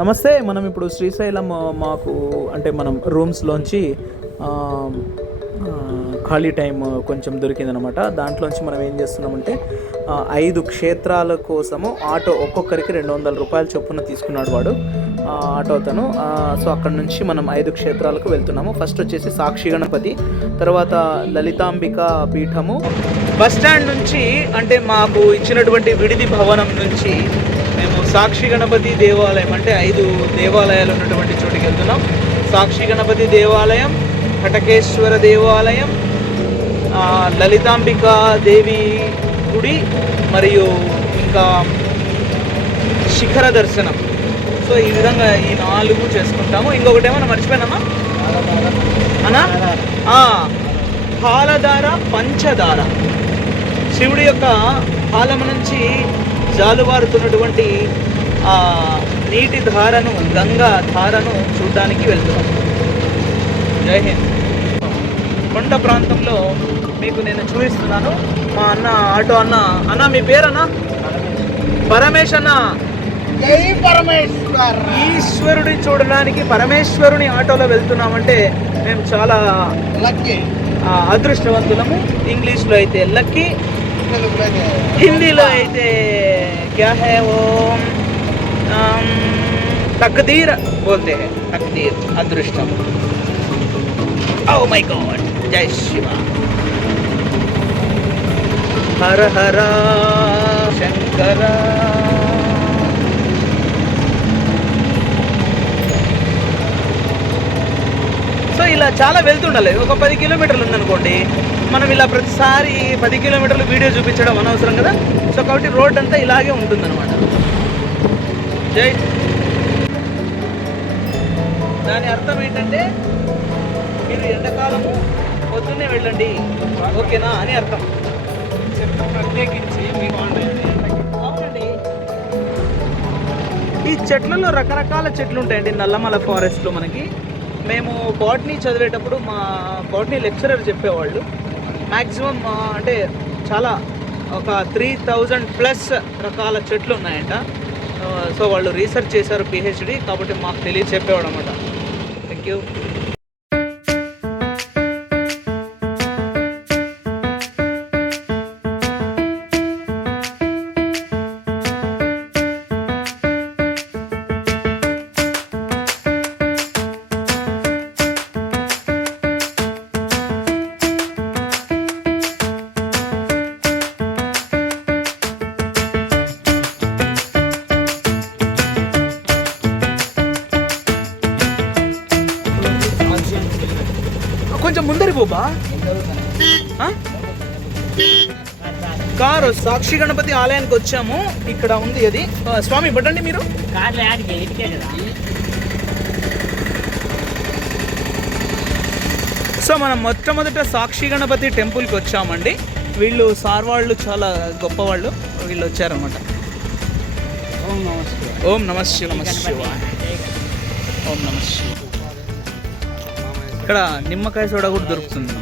నమస్తే. మనం ఇప్పుడు శ్రీశైలం మాకు అంటే మనం రూమ్స్లోంచి ఖాళీ టైం కొంచెం దొరికిందనమాట. దాంట్లోంచి మనం ఏం చేస్తున్నామంటే 5 క్షేత్రాల కోసము ఆటో ఒక్కొక్కరికి 200 రూపాయల చొప్పున తీసుకున్నాడు వాడు ఆటో అతను. సో అక్కడ నుంచి మనం 5 క్షేత్రాలకు వెళ్తున్నాము. ఫస్ట్ వచ్చేసి సాక్షి గణపతి, తర్వాత లలితాంబిక పీఠము. బస్ స్టాండ్ నుంచి అంటే మాకు ఇచ్చినటువంటి విడిది భవనం నుంచి మేము సాక్షి గణపతి దేవాలయం అంటే 5 దేవాలయాలు ఉన్నటువంటి చోటుకి వెళ్తున్నాం. సాక్షి గణపతి దేవాలయం, కటకేశ్వర దేవాలయం, లలితాంబికా దేవి గుడి మరియు ఇంకా శిఖర దర్శనం. సో ఈ విధంగా ఈ 4 చేసుకుంటాము. ఇంకొకటి ఏమన్నా మర్చిపోయినామా అన్నా? పాలధార పంచదార, శివుడి యొక్క పాలమ నుంచి జాలువారుతున్నటువంటి నీటి ధారను, గంగా ధారను చూడడానికి వెళ్తున్నాం. జై హింద్. కొండ ప్రాంతంలో మీకు నేను చూపిస్తున్నాను. మా అన్న ఆటో అన్న మీ పేరన్నా? పరమేశ్ అన్న. జై పరమేశ్వర్. ఈశ్వరుడి చూడడానికి పరమేశ్వరుని ఆటోలో వెళ్తున్నామంటే మేము చాలా లక్కీ, అదృష్టవంతులము. ఇంగ్లీష్లో అయితే లక్కీ, హిందీలో అయితే क्या है वो तकदीर बोलते हैं. तकदीर, अदृष्टम. Oh my God. जय शिवा. हर हर शंकर. సో ఇలా చాలా వెళ్తుండాలి. ఒక 10 కిలోమీటర్లు ఉందనుకోండి, మనం ఇలా ప్రతిసారి 10 కిలోమీటర్లు వీడియో చూపించడం అనవసరం కదా. సో కాబట్టి రోడ్ అంతా ఇలాగే ఉంటుందన్నమాట. జై. దాని అర్థం ఏంటంటే మీరు ఎండాకాలము పొద్దున్నే వెళ్ళండి, ఓకేనా అని అర్థం. ప్రత్యేకించి మీకు అవునండి. ఈ చెట్లలో రకరకాల చెట్లు ఉంటాయండి. నల్లమల ఫారెస్ట్లో మనకి మేము బాటనీ చదివేటప్పుడు మా బాటనీ లెక్చరర్ చెప్పేవాళ్ళు మ్యాక్సిమం అంటే చాలా ఒక 3000+ రకాల చెట్లు ఉన్నాయంట. సో వాళ్ళు రీసెర్చ్ చేశారు, పిహెచ్డి, కాబట్టి మాకు చెప్పేవాడు అనమాట. Thank you. కొంచెం ముందరి పోబా. కారు సాక్షి గణపతి ఆలయానికి వచ్చాము. ఇక్కడ ఉంది అది. స్వామి బట్టండి మీరు. సో మనం మొట్టమొదట సాక్షి గణపతి టెంపుల్కి వచ్చామండి. వీళ్ళు సార్ వాళ్ళు చాలా గొప్పవాళ్ళు, వీళ్ళు వచ్చారనమాట. ఓం నమ శివాయ. ఓం నమ శివాయ. ఇక్కడ నిమ్మకాయ సోడా కూడా దొరుకుతుంది.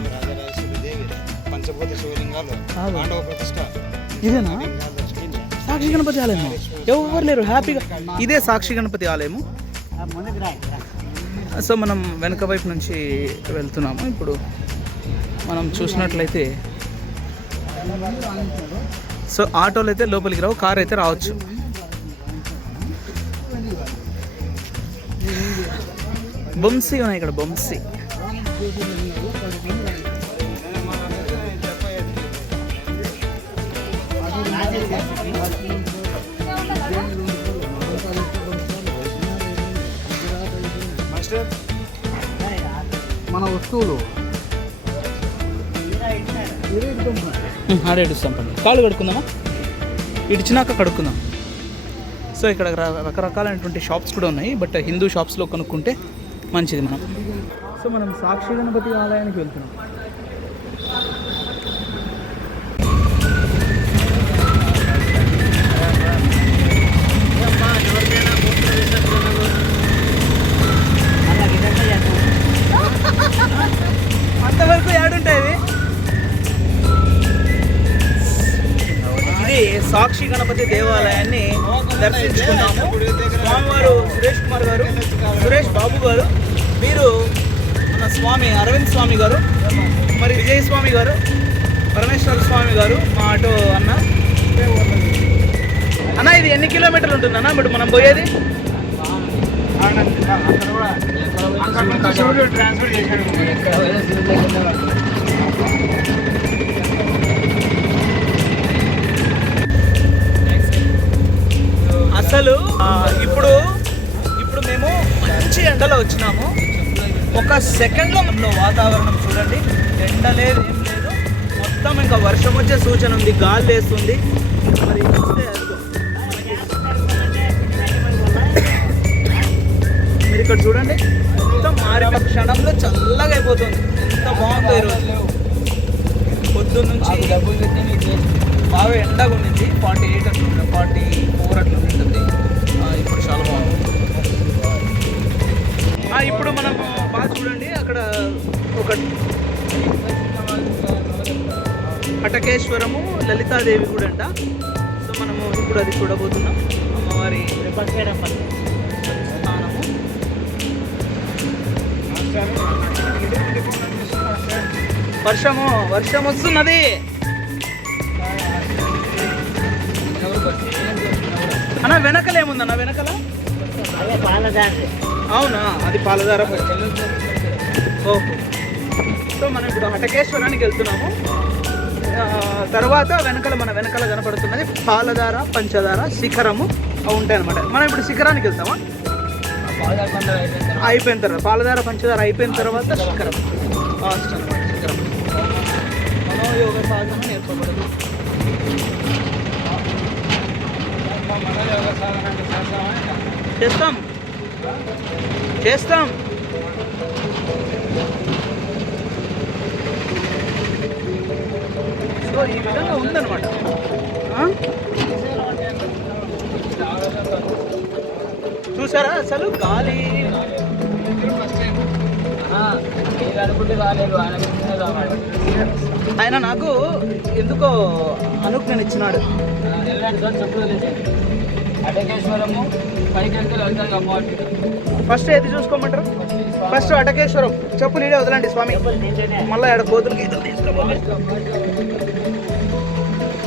ఇదేనా సాక్షి గణపతి ఆలయము? ఎవరు లేరు, హ్యాపీగా. ఇదే సాక్షి గణపతి ఆలయము. సో మనం వెనక వైపు నుంచి వెళ్తున్నాము. ఇప్పుడు మనం చూసినట్లయితే సో ఆటోలు అయితే లోపలికి రావు, కార్ అయితే రావచ్చు. బొంసి ఉన్నాయి ఇక్కడ, బొంసి. మన వస్తువులు ఆడే ఇడుస్తాం. పండి కాళ్ళు కడుక్కుందామా? ఇడిచినాక కడుక్కుందాం. సో ఇక్కడ రకరకాలైనటువంటి షాప్స్ కూడా ఉన్నాయి, బట్ హిందూ షాప్స్లో కొనుక్కుంటే మంచిది మనం. సో మనం సాక్షి గణపతి ఆలయానికి వెళ్తున్నాం. అంతవరకు ఏడుంటాయి. ఇది సాక్షి గణపతి దేవాలయాన్ని దర్శించుకున్నాము. స్వామివారు సురేష్ కుమార్ గారు, సురేష్ బాబు గారు, వీరు మన స్వామి అరవింద్ స్వామి గారు, మరి విజయ స్వామి గారు, పరమేశ్వర స్వామి గారు, మా ఆటో అన్న. అన్న ఇది ఎన్ని కిలోమీటర్లు ఉంటుంది అన్న ఇప్పుడు మనం పోయేది? అసలు ఇప్పుడు మేము మంచి ఎండలో వచ్చినాము. ఒక సెకండ్లో వాతావరణం చూడండి, ఎండ లేదు ఏం లేదు, మొత్తం ఇంకా వర్షం వచ్చే సూచన ఉంది, గాలి వేస్తుంది. మరి మీరు ఇక్కడ చూడండి, మొత్తం మారిన క్షణంలో చల్లగా అయిపోతుంది. ఎంత బాగుందో ఈరోజు. పొద్దున్న నుంచి బాగా ఎండగా ఉండింది, 48 అట్లా ఉంటుంది, 44 అట్లా ఉంటుంది. ఇప్పుడు చాలా బాగుంది. ఇప్పుడు మనం బాగా చూడండి, అక్కడ ఒక హటకేశ్వరము లలితాదేవి కూడా అంట. సో మనము ఇప్పుడు అది చూడబోతున్నాం. అమ్మవారి స్థానము. వర్షం వస్తున్నది. అన్న వెనకల ఏముందన్న? వెనకల అవునా, అది పాలధార. ఓకే, సో మనం ఇప్పుడు హటకేశ్వరానికి వెళ్తున్నాము. తర్వాత మన వెనకాల కనపడుతున్నది పాలధార, పంచదార, శిఖరము అవి ఉంటాయి అనమాట. మనం ఇప్పుడు శిఖరానికి వెళ్తామా? అయిపోయిన తర్వాత పాలధార, పంచదార అయిపోయిన తర్వాత శిఖరం లాస్ట్ అనమాట. శిఖరం మనోయోగ సాధన నేర్పబడదు. చేస్తాం. సో ఈ విధంగా ఉందన్నమాట. చూసారా అసలు గాలి ఆయన నాకు ఎందుకో అనుజ్ఞని ఇచ్చినాడు. ఫస్ట్ ఏది చూసుకోమంటారు? ఫస్ట్ అటకేశ్వరం. చెప్పులు ఇడే వదలండి స్వామి, మళ్ళీ ఆడ కోతులు గీతలు తీసుకోవాలి.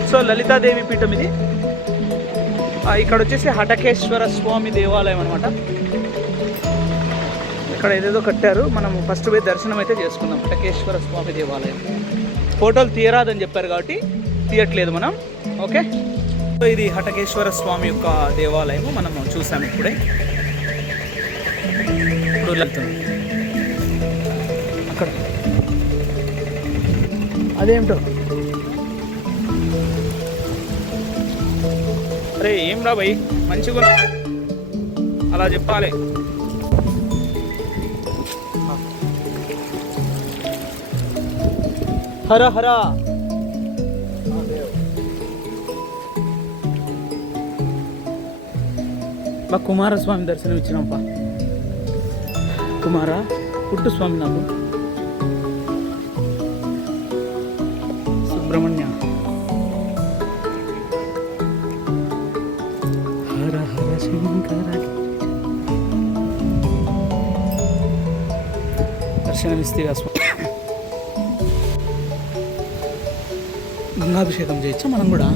సో లలితాదేవి పీఠం ఇది. ఇక్కడ వచ్చేసి హటకేశ్వర స్వామి దేవాలయం అనమాట. ఇక్కడ ఏదేదో కట్టారు. మనం ఫస్ట్ పోయి దర్శనం అయితే చేసుకుందాం. హటకేశ్వర స్వామి దేవాలయం. ఫోటోలు తీయరాదని చెప్పారు కాబట్టి తీయట్లేదు మనం. ఓకే, సో ఇది హటకేశ్వర స్వామి యొక్క దేవాలయము మనం చూసాము ఇప్పుడే. ఇప్పుడు వెళ్తాం అక్కడ. అదేమిటో అరే ఏం రా భయ్, మంచిగా అలా చెప్పాలి. హర హర. బా కుమారస్వామి దర్శనం ఇచ్చినాంపా. కుమార పుట్టు స్వామి నాకు. సుబ్రహ్మణ్య హర హర శంకర. దర్శనమిస్తే గంగాభిషేకం చేయొచ్చా మనం కూడా?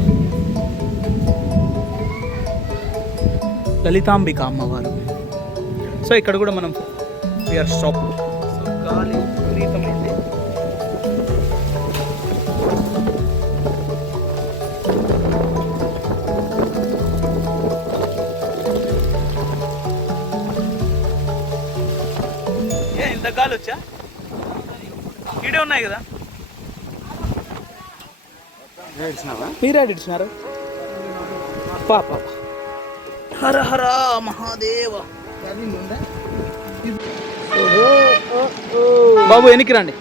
లలితాంబిక అమ్మవారు. సో ఇక్కడ కూడా మనం వీఆర్ స్టాప్. గాలి విపరీతమైంది. ఇంత గాలి వచ్చా? ఈడే ఉన్నాయి కదా. మీరే ఇచ్చినారు. పాప హర హర మహాదేవ. బాబు వెనక్కి రండి.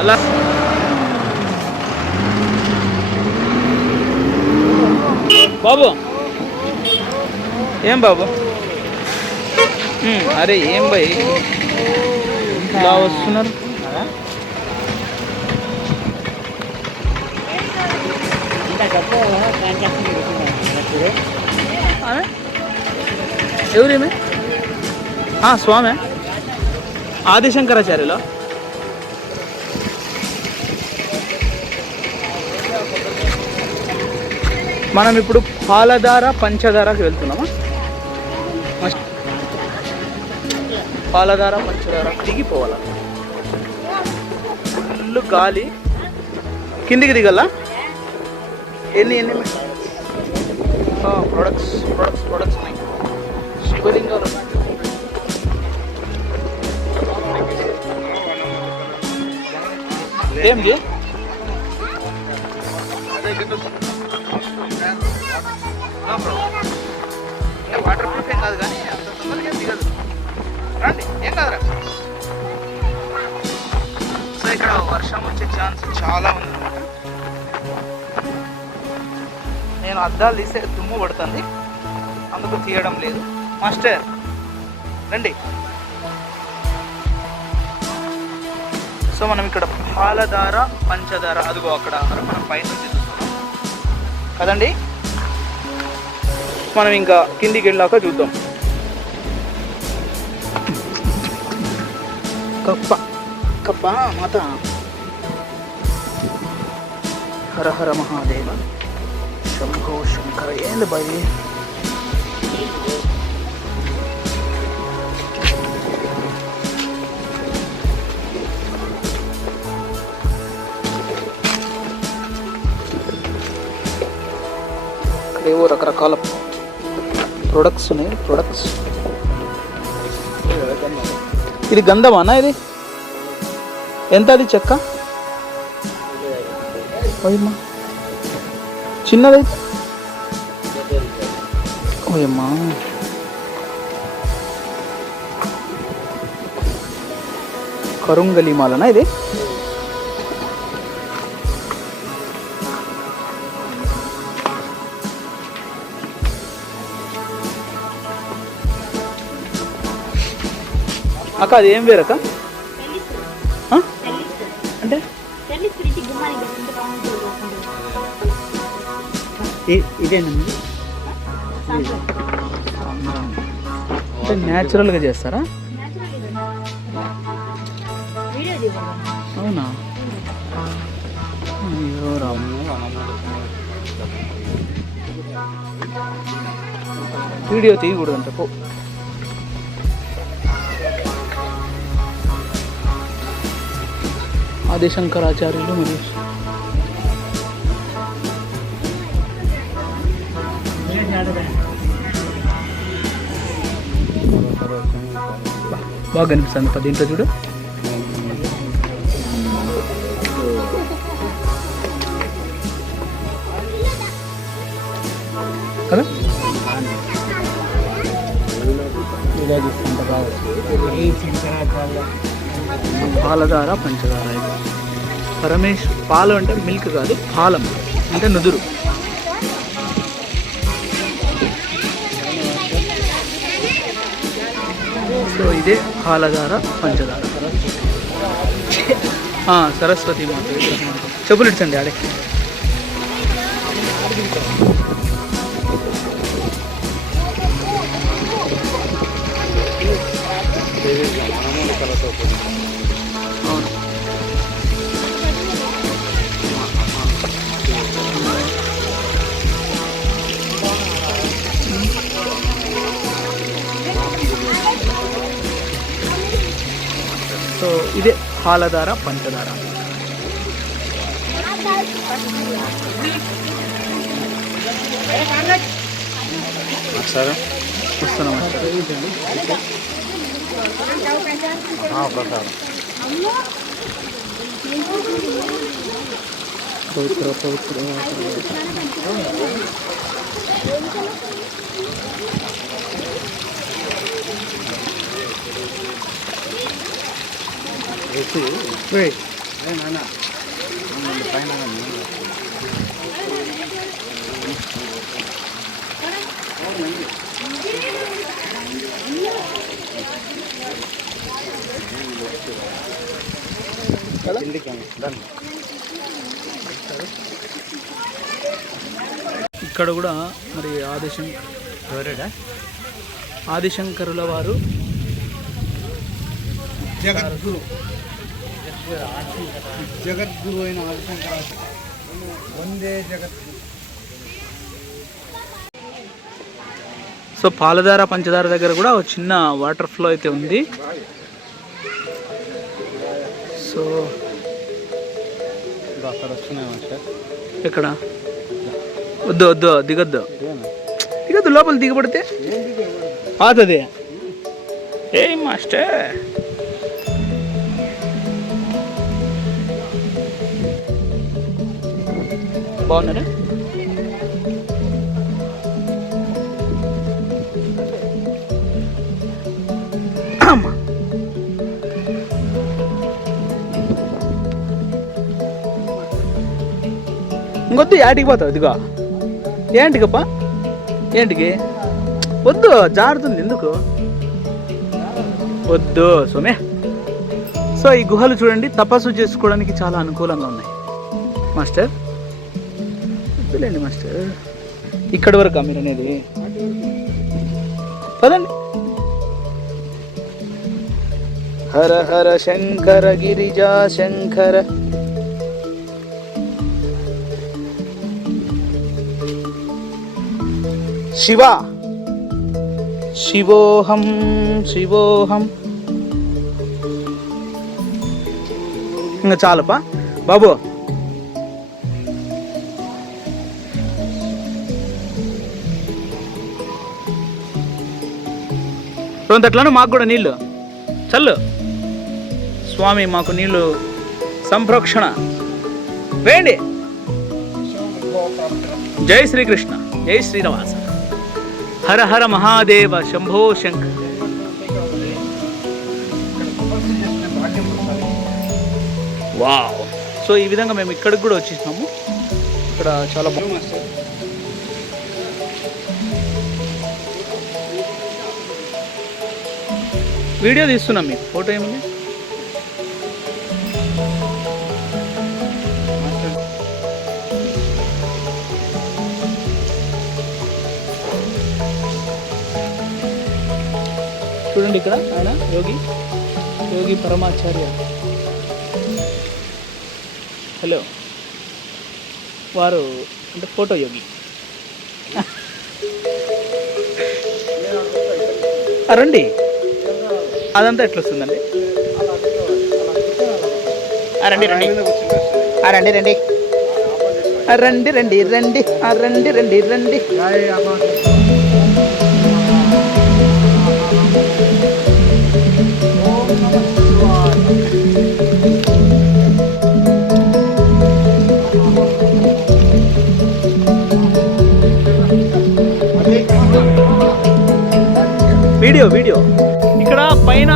అలా బాబు ఏం బాబు? అరే ఏం భయ్ ఇలా వస్తున్నారు? ఎవరేమే స్వామి ఆదిశంకరాచార్యులు. మనం ఇప్పుడు పాలధార పంచదారకి వెళ్తున్నామా? పాలధార పంచదార దిగిపోవాలా? ఫుల్ గాలి, కిందికి దిగల్లా? ఎన్ని ప్రొడక్ట్స్ ఉన్నాయి. శివలింగాలు ఉన్నాయి. ఏంటి వాటర్ ప్రూఫ్ ఏం కాదు కానీ అంత తొందరగా దిగదు. రండి, ఏం కాదురా. సో ఇక్కడ వర్షం వచ్చే ఛాన్స్ చాలా ఉంది. నేను అద్దాలు తీస్తే దుమ్ము పడుతుంది, అందుకు తీయడం లేదు. మాస్టర్ రండి. సో మనం ఇక్కడ పాలధార పంచదార, అదిగో అక్కడ మనం పైన నుంచి చూస్తున్నాం కదండి. మనం ఇంకా కిందికి వెళ్ళాక చూద్దాం. కప్ప మాత. హర హర మహాదేవ శంభో శంకర. ఏంది బాయ్? ఏవో రకరకాల ప్రొడక్ట్స్ ఉన్నాయి. ఇది గంధమానా? ఇది ఎంత? అది చెక్క ఓయమ్మా, చిన్నదైతే ఓయమ్మా. కరుంగలి మాలనా ఇది? అక్క అది ఏం వేరక్క? అంటే ఇదేనండి, అంటే న్యాచురల్గా చేస్తారా? అవునా? అయ్యో రాము, వీడియో తీయకూడదంట పో. ఆదిశంకరాచార్యులు మరియు బాగా కనిపిస్తుంది దీంట్లో చూడు. కదా పాలధార పంచదార. పరమేశ్ పాలు అంటే మిల్క్ కాదు, పాలం అంటే నుదురు. సో ఇదే పాలధార పంచదార. సరస్వతి మాత చెప్పులు ఇచ్చండి ఆడే. అవును, సో ఇదే పాలధార పంచదార. వస్తున్నాం పవిత్ర కదా. ఇక్కడ కూడా మరి ఆదిశంకరుల వారు జగద్గురు జగద్గురు అయిన ఆదిశంకర వందే జగద్గురు. సో పాలధార పంచదార దగ్గర కూడా ఒక చిన్న వాటర్ ఫ్లో అయితే ఉంది. సో అక్కడ వస్తున్నాయి మాస్టర్. ఎక్కడ వద్దు వద్దు దిగొద్దు దిగొద్దు, లోపల దిగబడితే అవుతుంది. ఏ మాస్టర్ బాగున్నారా? అమ్మా ఇంకొద్దు, యాటికి పోతావు? ఇదిగో ఏంటికప్పా, ఏంటికి వద్దు, జారుతుంది. ఎందుకు వద్దు సోమే. సో ఈ గుహలు చూడండి, తపస్సు చేసుకోవడానికి చాలా అనుకూలంగా ఉన్నాయి మాస్టర్. వద్దులేండి మాస్టర్, ఇక్కడి వరకు మీరు అనేది. పదండి. హర హర శంకర గిరిజా శంకర. శివ శివోహం శివోహం. ఇంకా చాలపా బాబు. రెంతట్లను మాకు కూడా నీళ్ళు చల్లు స్వామి, మాకు నీళ్ళు సంప్రోక్షణ వేయండి. జై శ్రీకృష్ణ, జై శ్రీనివాస, హర హర మహాదేవ, శంభో శంకర్. వావ్. సో ఈ విధంగా మేము ఇక్కడికి కూడా వచ్చేసినాము. ఇక్కడ చాలా బాగుంది. వీడియో తీస్తున్నాం, మీకు ఫోటో ఏముంది? చూడండి ఇక్కడ ఆయన యోగి పరమాచార్య. హలో, వారు అంటే ఫోటో యోగి. రండి, అదంతా ఎట్లా వస్తుందండి? రండి రండి రండి రండి రండి రండి రండి రండి రండి రండి. వీడియో ఇక్కడ పైన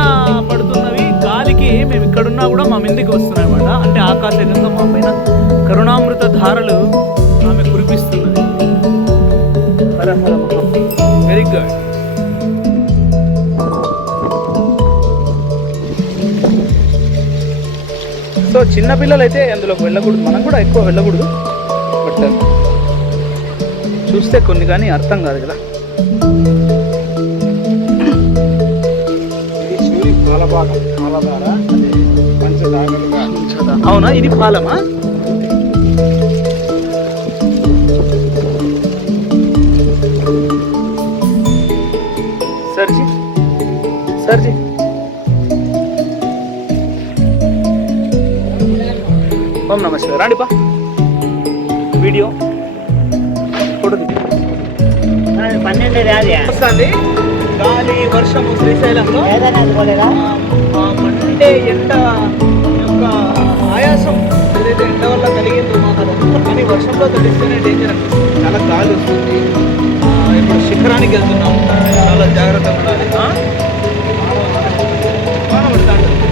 పడుతున్నవి గాలికి మేము ఇక్కడున్నా కూడా మా మీదకి వస్తున్నాయి అన్నమాట. అంటే ఆకాశగంగా మా పైన కరుణామృత ధారలు ఆమె కురిపిస్తున్నది. హర హర మహా. Very good. సో చిన్నపిల్లలు అయితే అందులోకి వెళ్ళకూడదు, మనం కూడా ఎక్కువ వెళ్ళకూడదు. బట్ చూస్తే కొన్ని కానీ అర్థం కాదు కదా. అవునా, ఇది పాలమా? సర్జీ ఓం నమస్తే. రాండిపా, వీడియో ఫోటో వస్తుంది. గాలి వర్షము శ్రీశైలంలో మండే ఎండ యొక్క ఆయాసం ఏదైతే ఎండ వల్ల కలిగిందో మాకు అదంతా, కానీ వర్షంలో తడిస్తేనే డేంజర్ అనిపిస్తుంది. చాలా గాలి వస్తుంది. ఇప్పుడు శిఖరానికి వెళ్తున్నాము, చాలా జాగ్రత్తగా ఉండాలి. వాన పడుతూ ఉంటుంది.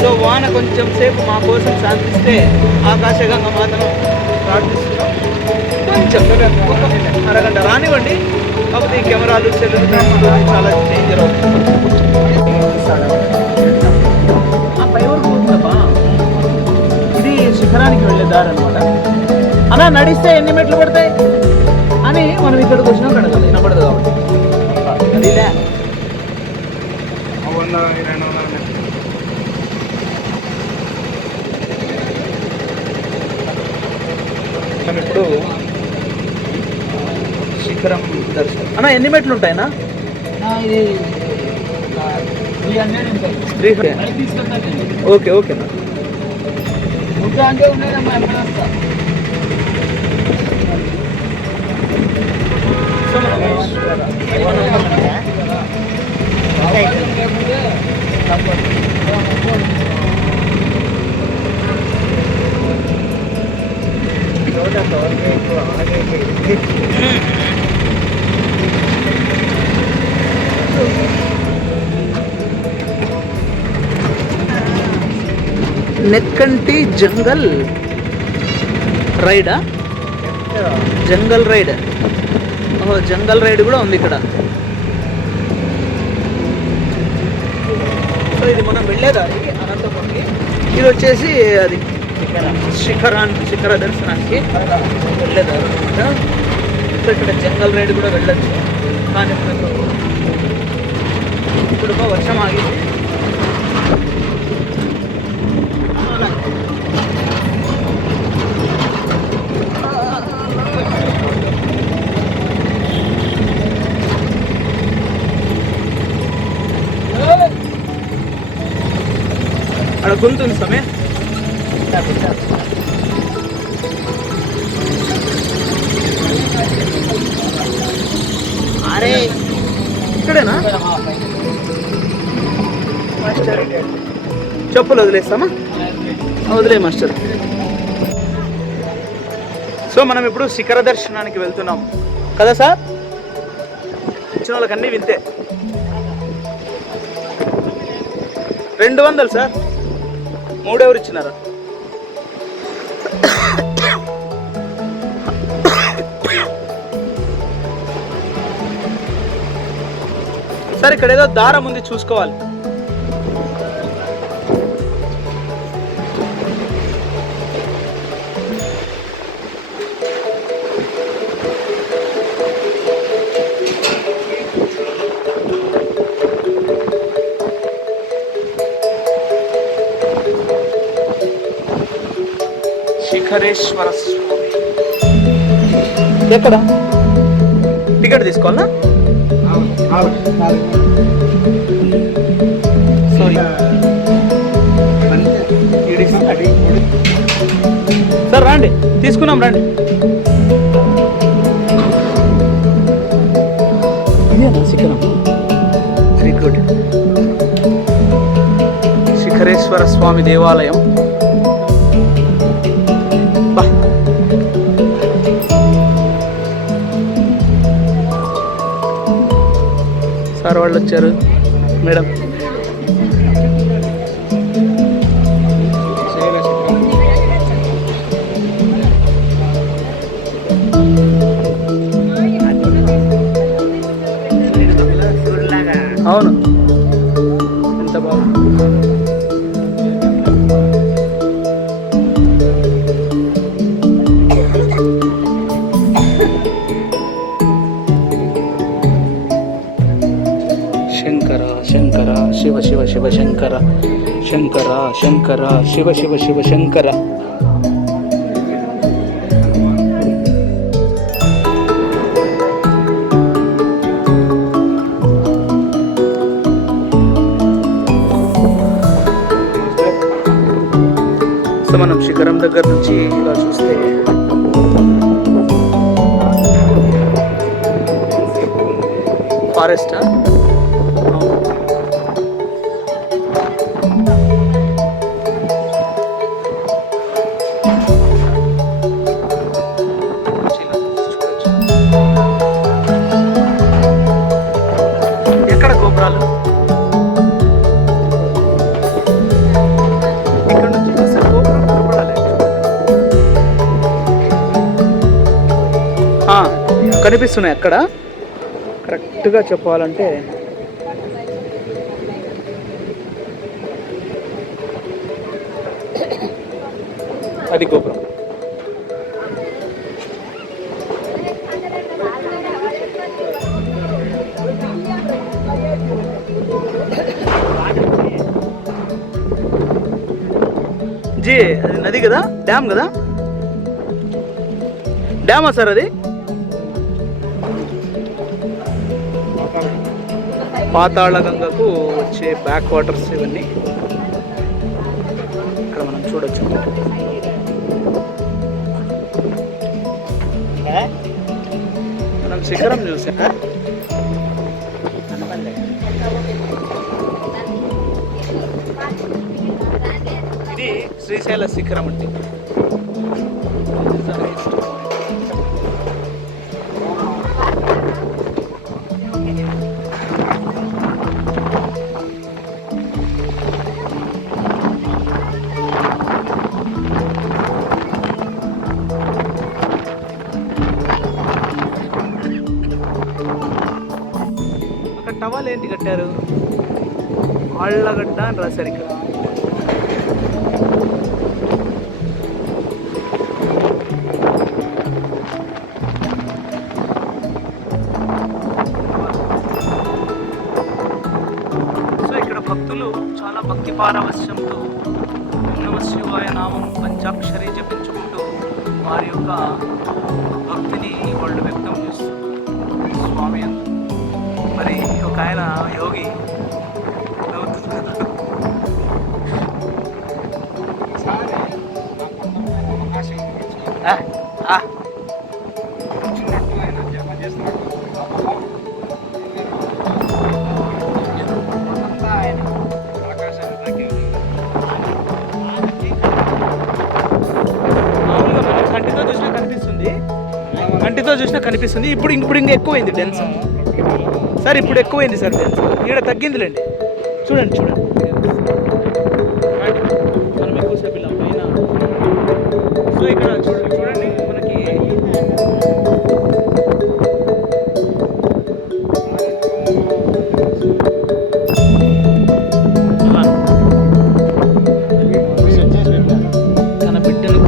సో వాన కొంచెం సేపు మా కోసం శాంతిస్తే ఆకాశగంగా మాత్రం ప్రార్థిస్తున్నాం. కొంచెం అరగంట రానివ్వండి. కాకపోతే ఈ కెమెరాలు సెల్లులు చాలా డేంజర్ అవుతుంది. పై వరకు పోతుందబ్బా. ఇది శిఖరానికి దారి అనమాట. అలా నడిస్తే ఎన్ని మెట్లు పడతాయి అని మనం ఇక్కడికి వచ్చినాక అడగాలి, వినపడదు కాబట్టి. అదిలే 200 మనం ఇప్పుడు శిఖరం దర్శనం. అన్న ఎన్ని మెట్లు ఉంటాయినా? ఇది 300 ఉంటుంది. 300. ఓకే ఓకేనా. అంటే ఉండేదమ్మా ఎప్పుడు వస్తా. నెక్కంటి జంగల్ రైడా? జంగల్ రైడ్. ఓహో, జంగల్ రైడ్ కూడా ఉంది ఇక్కడ. సో ఇది మనం వెళ్ళేదారి అనంతపురంకి. ఇది వచ్చేసి అది శిఖర దర్శనానికి వెళ్ళేదారు అనమాట. సో ఇక్కడ జంగల్ రైడ్ కూడా వెళ్ళచ్చు. కానీ మనకు ఇప్పుడు వర్షం ఆగింది. అక్కడ గొంతుంది సమయ. అరే ఇక్కడేనా? మాస్టర్ చెప్పులు వదిలేస్తామా? వదిలే మాస్టర్. సో మనం ఇప్పుడు శిఖర దర్శనానికి వెళ్తున్నాం కదా సార్. వచ్చిన వాళ్ళకి అన్నీ వింతే. 200 సార్. 3 ఎవరు ఇచ్చినారా? సార్ ఇక్కడ ఏదో దారం ఉంది, చూసుకోవాలి. శిఖరేశ్వర స్వామి ఎక్కడ? టికెట్ తీసుకోవాలా? సార్ రండి, తీసుకున్నాం రండి. ఇదేనా శిఖరం? Very good. శిఖరేశ్వర స్వామి దేవాలయం. సార్ వాళ్ళు వచ్చారు, మేడం. అవును, ఎంత బాగుంది. శంకర శంకర శివ శివ శివ శంకర, శంకర శంకర శివ శివ శివ శంకర. సో మనం శిఖరం దగ్గర నుంచి ఇలా చూస్తే ఫారెస్టా? ఎక్కడ గోపురాలు? ఇక్కడ నుంచి చూస్తే గోపురం కనపడాలి. కనిపిస్తున్నాయి అక్కడ. కరెక్ట్గా చెప్పాలంటే అది గోపురం. బ్రిడ్జి, అది నది కదా, డ్యామ్ కదా, డ్యామా సార్ అది? పాతాళ గంగకు వచ్చే బ్యాక్ వాటర్స్ ఇవన్నీ ఇక్కడ మనం చూడొచ్చు. మనం శిఖరం చూసాం. ఇది శ్రీశైల శిఖరం అంటే. టవల్ ఏంటి కట్టారు? ఆళ్ళగడ్డ అని రాశారు ఇక్కడ. సో ఇక్కడ భక్తులు చాలా భక్తి పారవశ్యంతో నమ శివాయ నామం పంచాక్షరి జపించుకుంటూ వారి యొక్క భక్తిని వాళ్ళు వ్యక్తం చేస్తున్నారు స్వామి అంత. మరి ఒక ఆయన యోగి కంటితో చూసినా కనిపిస్తుంది. ఇప్పుడు ఇంకా ఎక్కువైంది డెన్స్ సార్, ఇప్పుడు ఎక్కువైంది సార్ డెన్స్. ఈడ తగ్గిందిలేండి, చూడండి మనం ఎక్కువసేపు ఇలా పైన. సో ఇక్కడ చూడండి మనకి తన బిడ్డను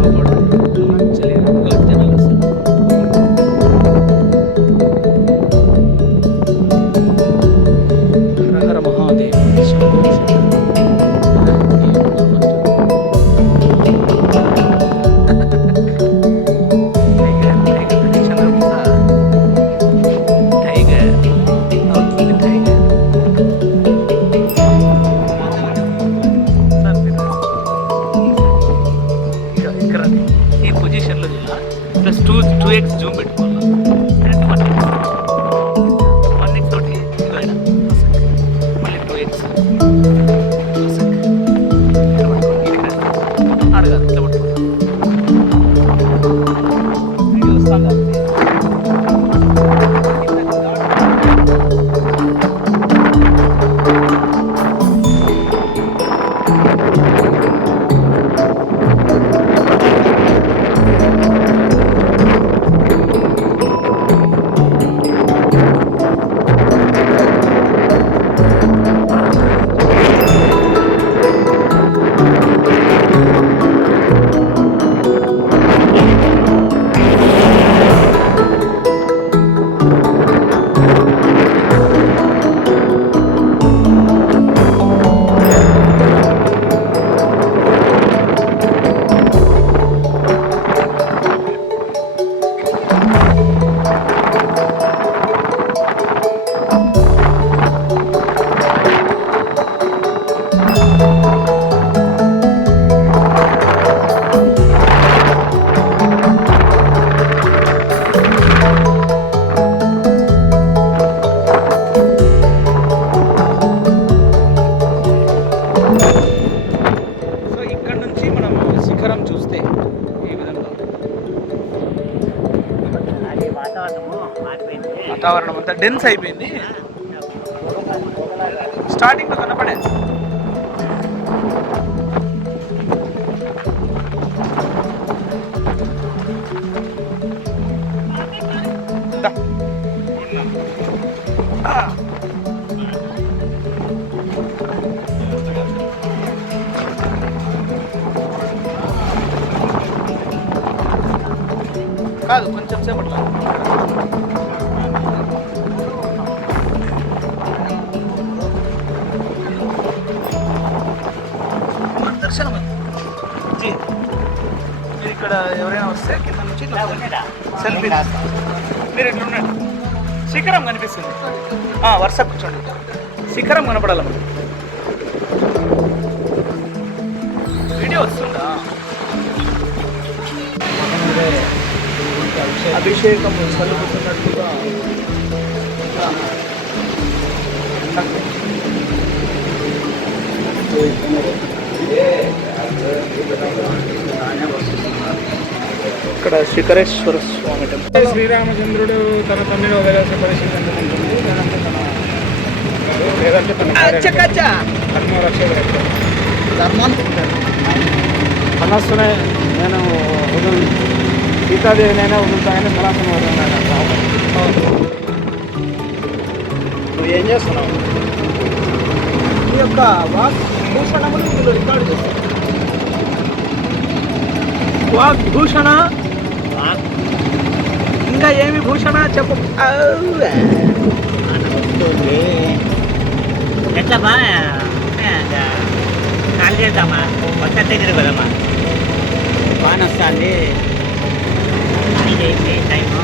ఈ పొజిషన్లో ప్లస్ 2x జూమ్ పెట్టుకోవాలి. 1x తోటి మళ్ళీ 2x అడగాలి, ఇట్లా పట్టుకోవాలి. వాతావరణం అంతా డెన్స్ అయిపోయింది. స్టార్టింగ్లో కనపడేది కాదు, కొంచెం సేపట్లో దర్శనం జీ మీరు ఇక్కడ ఎవరైనా వస్తే కింద నుంచి సెల్ఫీ మీరు ఇట్లా ఉండండి. శిఖరం కనిపిస్తుంది, వరుస కూర్చోండి. శిఖరం కనపడాలి మనకి. వీడియో వస్తుందా? అభిషేకం చదువుతున్నట్టుగా ఇక్కడ శిఖరేశ్వర స్వామి టెంపుల్. శ్రీరామచంద్రుడు తన తండ్రిని వదిలేసే పరిస్థితి ఎందుకు ఉంటుంది? లేదంటే తన ధర్మ రక్షకుడు మనస్సునే నేను సీతాదేవినైనా వదులుతాయని మనస్సును వదిలినాను. నువ్వు ఏం చేస్తున్నావు? ఈ యొక్క వాగ్భూషణములు ఇందులో రికార్డు చేస్తావు. వాగ్భూషణ ఇంకా ఏమి భూషణ చెప్పు. ఎట్లా బా కాల్ చేద్దామా? కొత్త దగ్గర కదమ్మా బాగా వస్తుంది. టైము